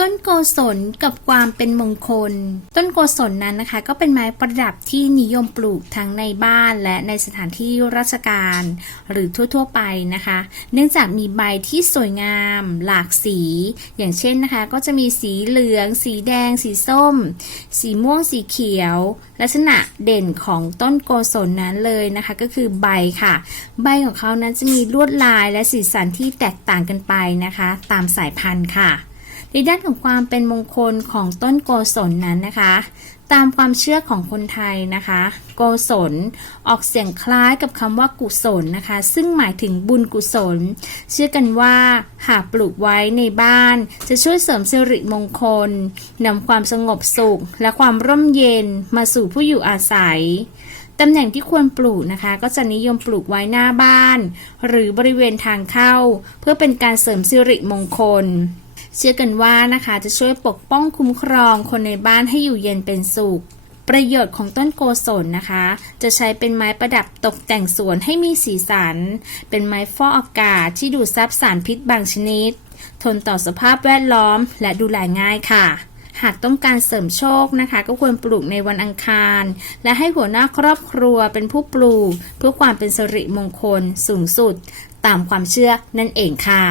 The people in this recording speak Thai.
ต้นโกศลกับความเป็นมงคล ต้นโกศลนั้นนะคะ ก็เป็นไม้ประดับที่นิยมปลูกทั้งในบ้านและในสถานที่ราชการ หรือทั่ว ๆ ไปนะคะ เนื่องจากมีใบที่สวยงาม หลากสี อย่างเช่นนะคะ ก็จะมีสีเหลือง สีแดง สีส้ม สีม่วงสีเขียว ลักษณะเด่นของต้นโกศลนั้นเลยนะคะ ก็คือใบค่ะ ใบของเขานั้นจะมีลวดลายและสีสันที่แตกต่างกันไปนะคะ ตามสายพันธุ์ค่ะ ในด้านของความเป็นมงคลของต้นโกศลนั้นนะคะ ตามความเชื่อของคนไทยนะคะ โกศลออกเสียงคล้ายกับคำว่ากุศลนะคะ ซึ่งหมายถึงบุญกุศล เชื่อกันว่าหากปลูกไว้ในบ้านจะช่วยเสริมสิริมงคลนำความสงบสุข และความร่มเย็นมาสู่ผู้อยู่อาศัยตำแหน่งที่ควรปลูกนะคะ ก็จะนิยมปลูกไว้หน้าบ้าน หรือบริเวณทางเข้า เพื่อเป็นการเสริมสิริมงคล เชื่อกันว่านะคะจะช่วยปกป้องคุ้มครองคนในบ้านให้อยู่เย็นเป็นสุข ประโยชน์ของต้นโกศลนะคะ จะใช้เป็นไม้ประดับตกแต่งสวนให้มีสีสัน เป็นไม้ฟอกอากาศที่ดูดซับสารพิษบางชนิด ทนต่อสภาพแวดล้อมและดูแลง่ายค่ะหากต้องการเสริมโชคนะคะ ก็ควรปลูกในวันอังคาร และให้หัวหน้าครอบครัวเป็นผู้ปลูก เพื่อความเป็นสิริมงคลสูงสุด ตามความเชื่อนั่นเองค่ะ